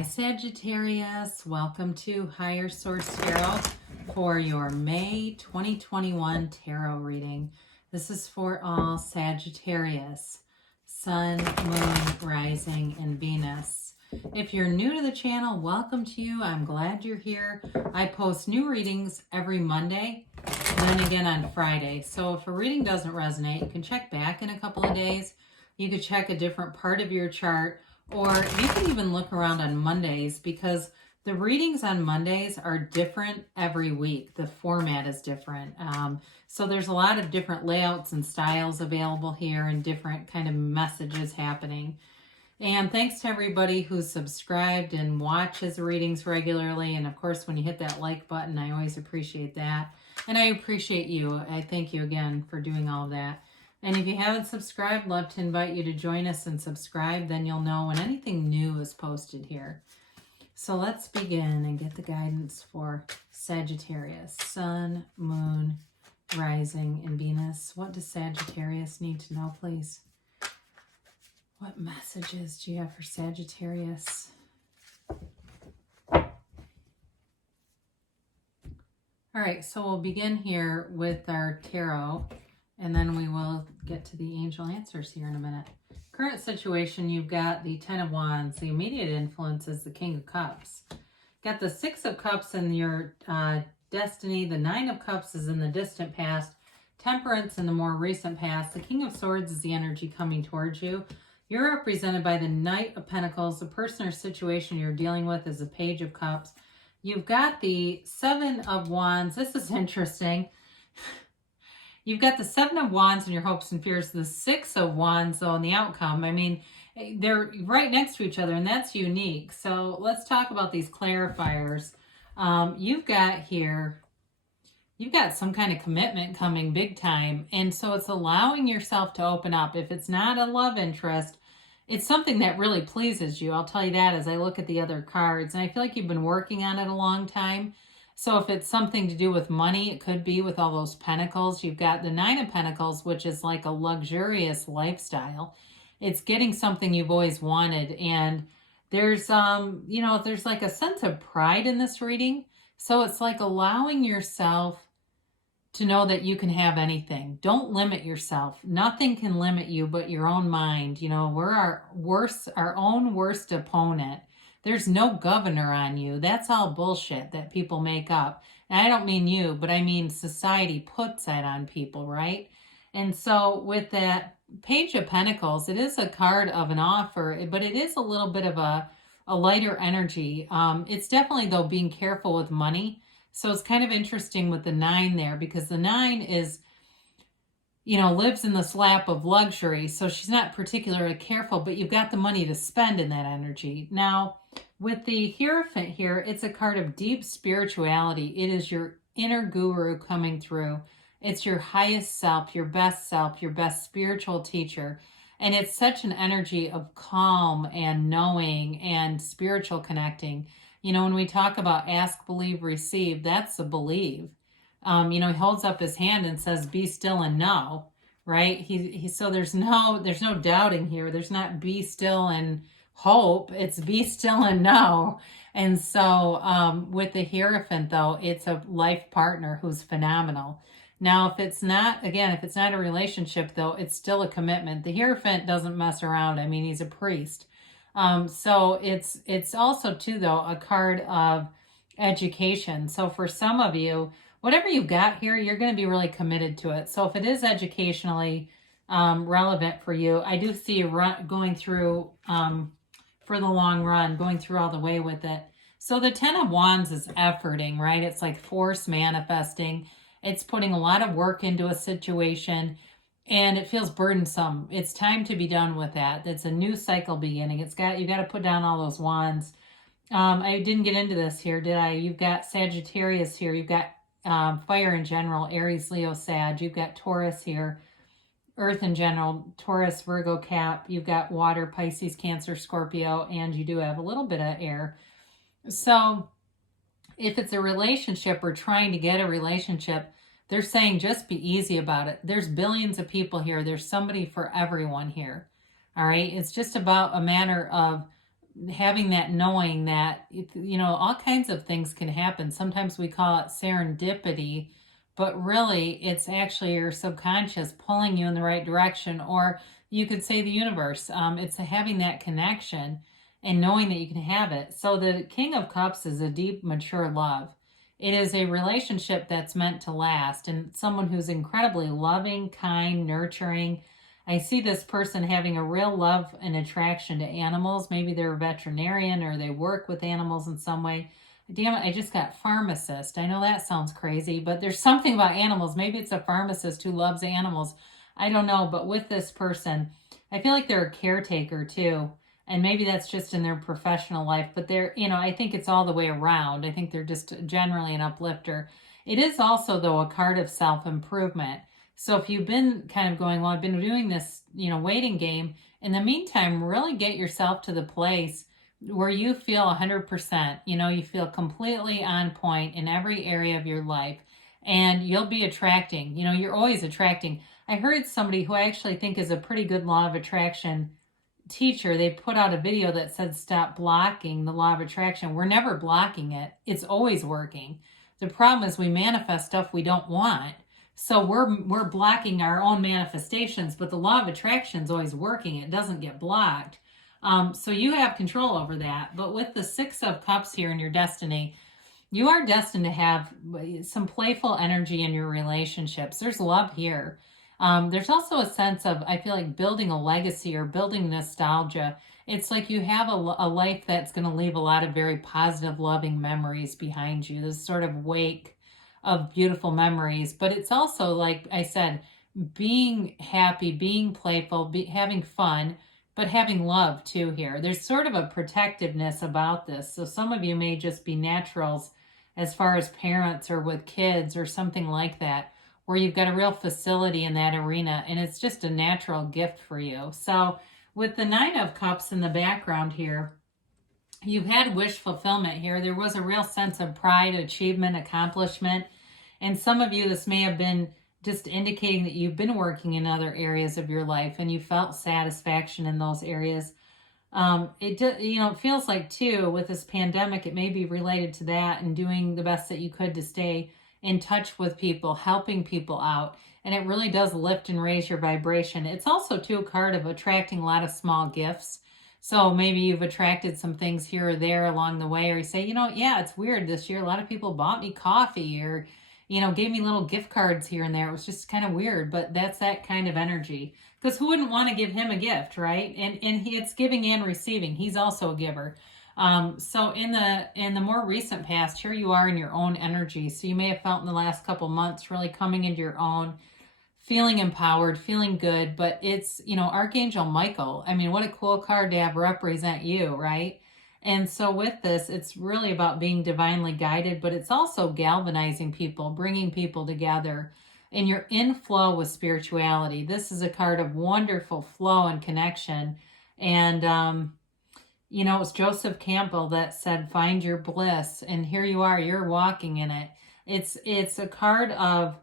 Hi Sagittarius, welcome to Higher Source Tarot for your May 2021 tarot reading. This is for all Sagittarius, Sun, Moon, Rising, and Venus. If you're new to the channel, welcome to you. I'm glad you're here. I post new readings every Monday and then again on Friday. So if a reading doesn't resonate, you can check back in a couple of days. You could check a different part of your chart. Or you can even look around on Mondays because the readings on Mondays are different every week. The format is different. So there's a lot of different layouts and styles available here and different kind of messages happening. And thanks to everybody who's subscribed and watches readings regularly. And of course, when you hit that like button, I always appreciate that. And I appreciate you. I thank you again for doing all of that. And if you haven't subscribed, love to invite you to join us and subscribe. Then you'll know when anything new is posted here. So let's begin and get the guidance for Sagittarius, Sun, Moon, Rising, and Venus. What does Sagittarius need to know, please? What messages do you have for Sagittarius? All right, so we'll begin here with our tarot. And then we will get to the angel answers here in a minute. Current situation, you've got the Ten of Wands. The immediate influence is the King of Cups. Got the Six of Cups in your destiny. The Nine of Cups is in the distant past. Temperance in the more recent past. The King of Swords is the energy coming towards you. You're represented by the Knight of Pentacles. The person or situation you're dealing with is the Page of Cups. You've got the Seven of Wands. This is interesting. You've got the Seven of Wands in your hopes and fears, the Six of Wands, though, in the outcome. I mean, they're right next to each other, and that's unique. So let's talk about these clarifiers. You've got some kind of commitment coming big time, and so it's allowing yourself to open up. If it's not a love interest, it's something that really pleases you. I'll tell you that as I look at the other cards, and I feel like you've been working on it a long time. So if it's something to do with money, it could be with all those pentacles. You've got the Nine of Pentacles, which is like a luxurious lifestyle. It's getting something you've always wanted. And there's, there's like a sense of pride in this reading. So it's like allowing yourself to know that you can have anything. Don't limit yourself. Nothing can limit you but your own mind. You know, we're our own worst opponent. There's no governor on you. That's all bullshit that people make up. And I don't mean you, but I mean society puts that on people, right? And so with that Page of Pentacles, it is a card of an offer, but it is a little bit of a lighter energy. It's definitely, though, being careful with money. So it's kind of interesting with the Nine there, because the Nine is, lives in this lap of luxury. So she's not particularly careful, but you've got the money to spend in that energy. Now, with the Hierophant here, it's a card of deep spirituality. It is your inner guru coming through. It's your highest self, your best spiritual teacher. And it's such an energy of calm and knowing and spiritual connecting. When we talk about ask, believe, receive, that's the believe. He holds up his hand and says, be still and know, right? So there's no doubting here. There's not be still and hope. It's be still and know. And so with the Hierophant, though, it's a life partner who's phenomenal. Now, if it's not a relationship, though, it's still a commitment. The Hierophant doesn't mess around. I mean, he's a priest. So it's also, too, though, a card of education. So for some of you, whatever you've got here, you're going to be really committed to it. So if it is educationally relevant for you, I do see you going through, for the long run, going through all the way with it. So the Ten of Wands is efforting, right? It's like force manifesting. It's putting a lot of work into a situation, and it feels burdensome. It's time to be done with that. It's a new cycle beginning. You got to put down all those wands. I didn't get into this here, did I? You've got Sagittarius here. You've got fire in general, Aries, Leo, Sag. You've got Taurus here, Earth in general, Taurus, Virgo, Cap. You've got water, Pisces, Cancer, Scorpio, and you do have a little bit of air. So if it's a relationship or trying to get a relationship, they're saying just be easy about it. There's billions of people here. There's somebody for everyone here. All right. It's just about a matter of having that knowing that, you know, all kinds of things can happen. Sometimes we call it serendipity, but really it's actually your subconscious pulling you in the right direction, or you could say the universe. It's having that connection and knowing that you can have it. So the King of Cups is a deep, mature love. It is a relationship that's meant to last, and someone who's incredibly loving, kind, nurturing. I see this person having a real love and attraction to animals. Maybe they're a veterinarian or they work with animals in some way. Damn it, I just got pharmacist. I know that sounds crazy, but there's something about animals. Maybe it's a pharmacist who loves animals. I don't know, but with this person, I feel like they're a caretaker too. And maybe that's just in their professional life, but they're, you know, I think it's all the way around. I think they're just generally an uplifter. It is also, though, a card of self-improvement. So if you've been kind of going, well, I've been doing this, you know, waiting game. In the meantime, really get yourself to the place where you feel 100%, you know, you feel completely on point in every area of your life, and you'll be attracting, you know, you're always attracting. I heard somebody who I actually think is a pretty good law of attraction teacher, they put out a video that said, stop blocking the law of attraction. We're never blocking it. It's always working. The problem is we manifest stuff we don't want. So we're blocking our own manifestations, but the law of attraction is always working. It doesn't get blocked. So you have control over that. But with the Six of Cups here in your destiny, you are destined to have some playful energy in your relationships. There's love here. There's also a sense of, I feel like, building a legacy or building nostalgia. It's like you have a life that's going to leave a lot of very positive, loving memories behind you. This sort of wake of beautiful memories. But it's also, like I said, being happy, being playful, having fun, but having love too here. There's sort of a protectiveness about this. So some of you may just be naturals as far as parents or with kids or something like that, where you've got a real facility in that arena, and it's just a natural gift for you. So with the Nine of Cups in the background here, you've had wish fulfillment here. There was a real sense of pride, achievement, accomplishment. And some of you, this may have been just indicating that you've been working in other areas of your life and you felt satisfaction in those areas. It feels like too, with this pandemic, it may be related to that and doing the best that you could to stay in touch with people, helping people out. And it really does lift and raise your vibration. It's also too a card of attracting a lot of small gifts. So maybe you've attracted some things here or there along the way, or you say, you know, yeah, it's weird this year. A lot of people bought me coffee or, you know, gave me little gift cards here and there. It was just kind of weird, but that's that kind of energy. Because who wouldn't want to give him a gift, right? And it's giving and receiving. He's also a giver. So in the more recent past, here you are in your own energy. So you may have felt in the last couple months really coming into your own, feeling empowered, feeling good. But it's, you know, Archangel Michael. I mean, what a cool card to have represent you, right? And so with this, it's really about being divinely guided, but it's also galvanizing people, bringing people together. And you're in flow with spirituality. This is a card of wonderful flow and connection. And, you know, it was Joseph Campbell that said, find your bliss. And here you are, you're walking in it. It's a card of,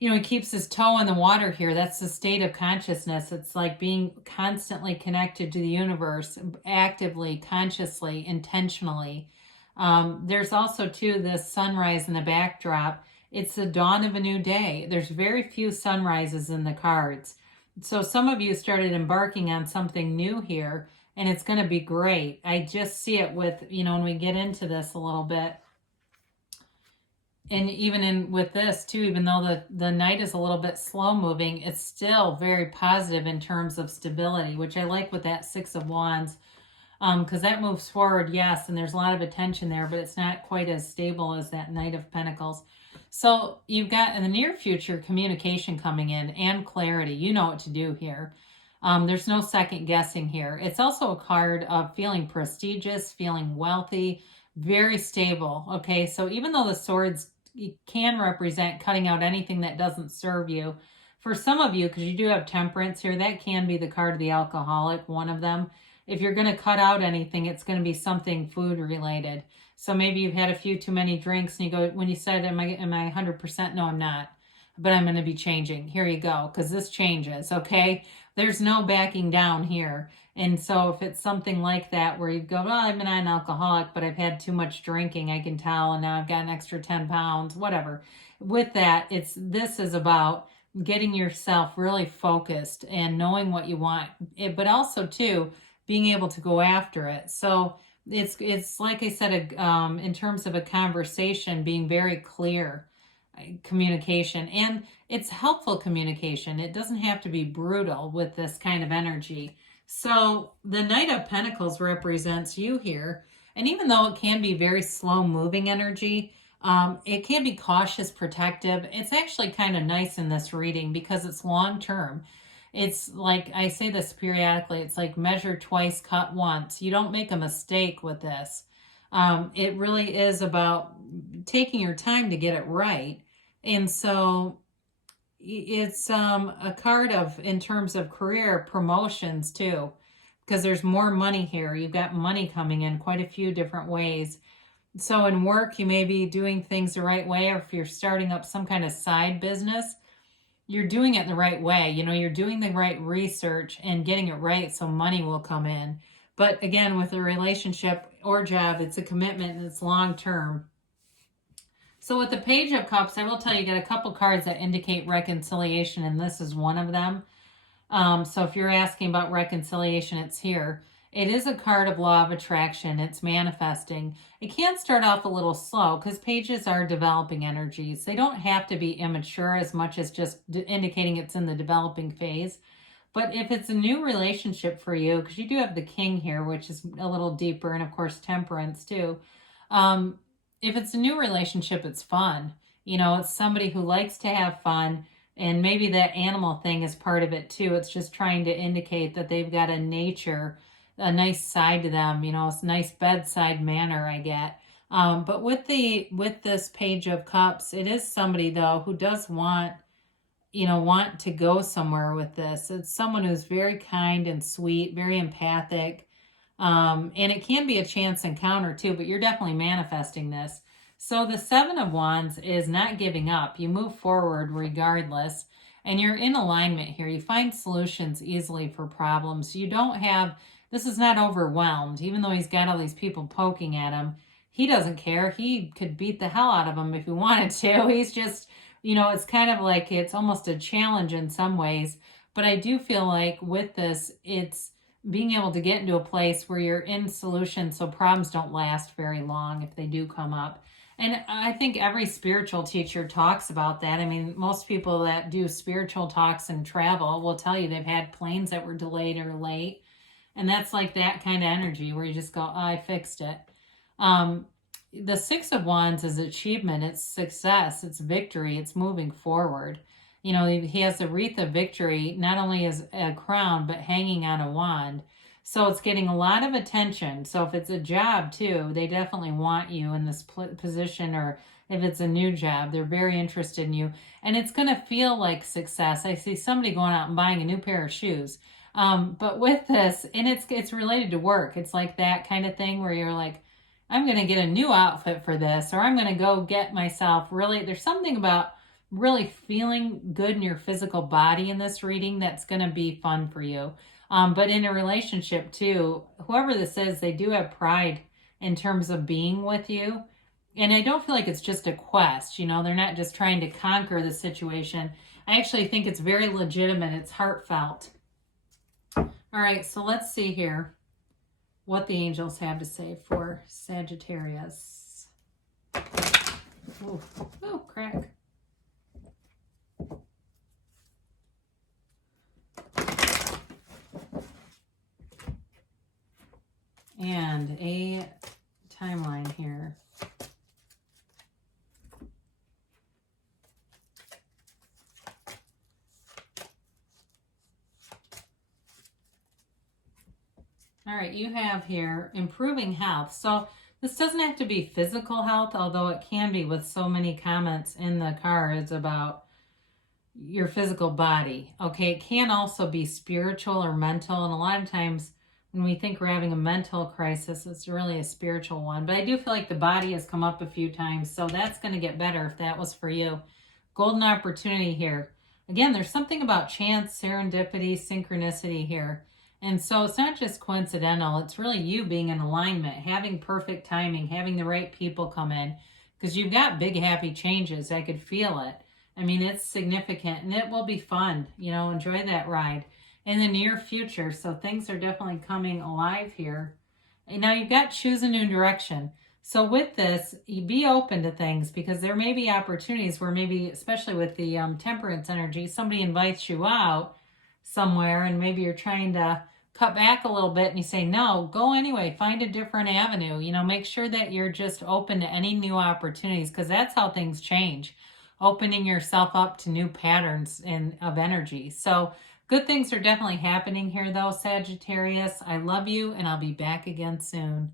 you know, he keeps his toe in the water here. That's the state of consciousness. It's like being constantly connected to the universe, actively, consciously, intentionally. There's also, too, this sunrise in the backdrop. It's the dawn of a new day. There's very few sunrises in the cards. So some of you started embarking on something new here, and it's going to be great. I just see it with, you know, when we get into this a little bit. And even with this too, even though the night is a little bit slow moving, it's still very positive in terms of stability, which I like with that Six of Wands, because that moves forward, yes, and there's a lot of attention there, but it's not quite as stable as that Knight of Pentacles. So you've got, in the near future, communication coming in and clarity. You know what to do here. There's no second guessing here. It's also a card of feeling prestigious, feeling wealthy, very stable. Okay, so even though the swords can represent cutting out anything that doesn't serve you, for some of you, because you do have temperance here, that can be the card of the alcoholic, one of them. If you're going to cut out anything, it's going to be something food related. So maybe you've had a few too many drinks and you go, when you said, am I 100%? No, I'm not. but I'm going to be changing. Here you go, because this changes, okay? There's no backing down here. And so if it's something like that where you go, well, I'm not an alcoholic, but I've had too much drinking, I can tell, and now I've got an extra 10 pounds, whatever. With that, this is about getting yourself really focused and knowing what you want, but also too being able to go after it. So it's like I said, in terms of a conversation, being very clear communication, and it's helpful communication. It doesn't have to be brutal with this kind of energy. So the Knight of Pentacles represents you here, and even though it can be very slow moving energy, it can be cautious, protective. It's actually kind of nice in this reading because it's long term. It's like, I say this periodically, it's like measure twice, cut once. You don't make a mistake with this. It really is about taking your time to get it right. And so it's a card of, in terms of career promotions too, because there's more money here. You've got money coming in quite a few different ways. So in work, you may be doing things the right way, or if you're starting up some kind of side business, you're doing it the right way. You know, you're doing the right research and getting it right so money will come in. But again, with a relationship or job, it's a commitment and it's long term. So with the Page of Cups, I will tell you, get a couple cards that indicate reconciliation, and this is one of them. So if you're asking about reconciliation, it's here. It is a card of law of attraction. It's manifesting. It can start off a little slow because pages are developing energies. They don't have to be immature as much as just indicating it's in the developing phase. But if it's a new relationship for you, because you do have the King here, which is a little deeper, and of course Temperance too. If it's a new relationship, it's fun. You know, it's somebody who likes to have fun. And maybe that animal thing is part of it too. It's just trying to indicate that they've got a nice side to them, you know, it's a nice bedside manner I get. But with this Page of Cups, it is somebody though who does want to go somewhere with this. It's someone who's very kind and sweet, very empathic. And it can be a chance encounter too, but you're definitely manifesting this. So the Seven of Wands is not giving up. You move forward regardless, and you're in alignment here. You find solutions easily for problems. This is not overwhelmed. Even though he's got all these people poking at him, he doesn't care. He could beat the hell out of them if he wanted to. He's just, it's kind of like it's almost a challenge in some ways. But I do feel like with this, it's being able to get into a place where you're in solution so problems don't last very long if they do come up. And I think every spiritual teacher talks about that. I mean, most people that do spiritual talks and travel will tell you they've had planes that were delayed or late. And that's like that kind of energy where you just go, oh, I fixed it. The Six of Wands is achievement. It's success. It's victory. It's moving forward. He has the wreath of victory, not only as a crown, but hanging on a wand. So it's getting a lot of attention. So if it's a job too, they definitely want you in this position, or if it's a new job, they're very interested in you. And it's going to feel like success. I see somebody going out and buying a new pair of shoes. But with this, and it's related to work. It's like that kind of thing where you're like, I'm going to get a new outfit for this, or I'm going to go get myself there's something about really feeling good in your physical body in this reading that's going to be fun for you. But in a relationship too, whoever this is, they do have pride in terms of being with you. And I don't feel like it's just a quest, they're not just trying to conquer the situation. I actually think it's very legitimate. It's heartfelt. All right, so let's see here what the angels have to say for Sagittarius. Oh, crack. And a timeline here. All right, you have here improving health. So this doesn't have to be physical health, although it can be with so many comments in the cards about your physical body. Okay, it can also be spiritual or mental, and a lot of times when we think we're having a mental crisis, it's really a spiritual one. But I do feel like the body has come up a few times, so that's going to get better if that was for you. golden opportunity here. Again, there's something about chance, serendipity, synchronicity here. And so it's not just coincidental. It's really you being in alignment, having perfect timing, having the right people come in, because you've got big, happy changes. I could feel it. I mean, it's significant and it will be fun. You know, enjoy that ride in the near future. So things are definitely coming alive here. And now you've got choose a new direction. So with this, you be open to things, because there may be opportunities where maybe, especially with the temperance energy, somebody invites you out somewhere and maybe you're trying to cut back a little bit and you say, no, go anyway, find a different avenue. You know, make sure that you're just open to any new opportunities, because that's how things change. Opening yourself up to new patterns of energy. So good things are definitely happening here though, Sagittarius. I love you and I'll be back again soon.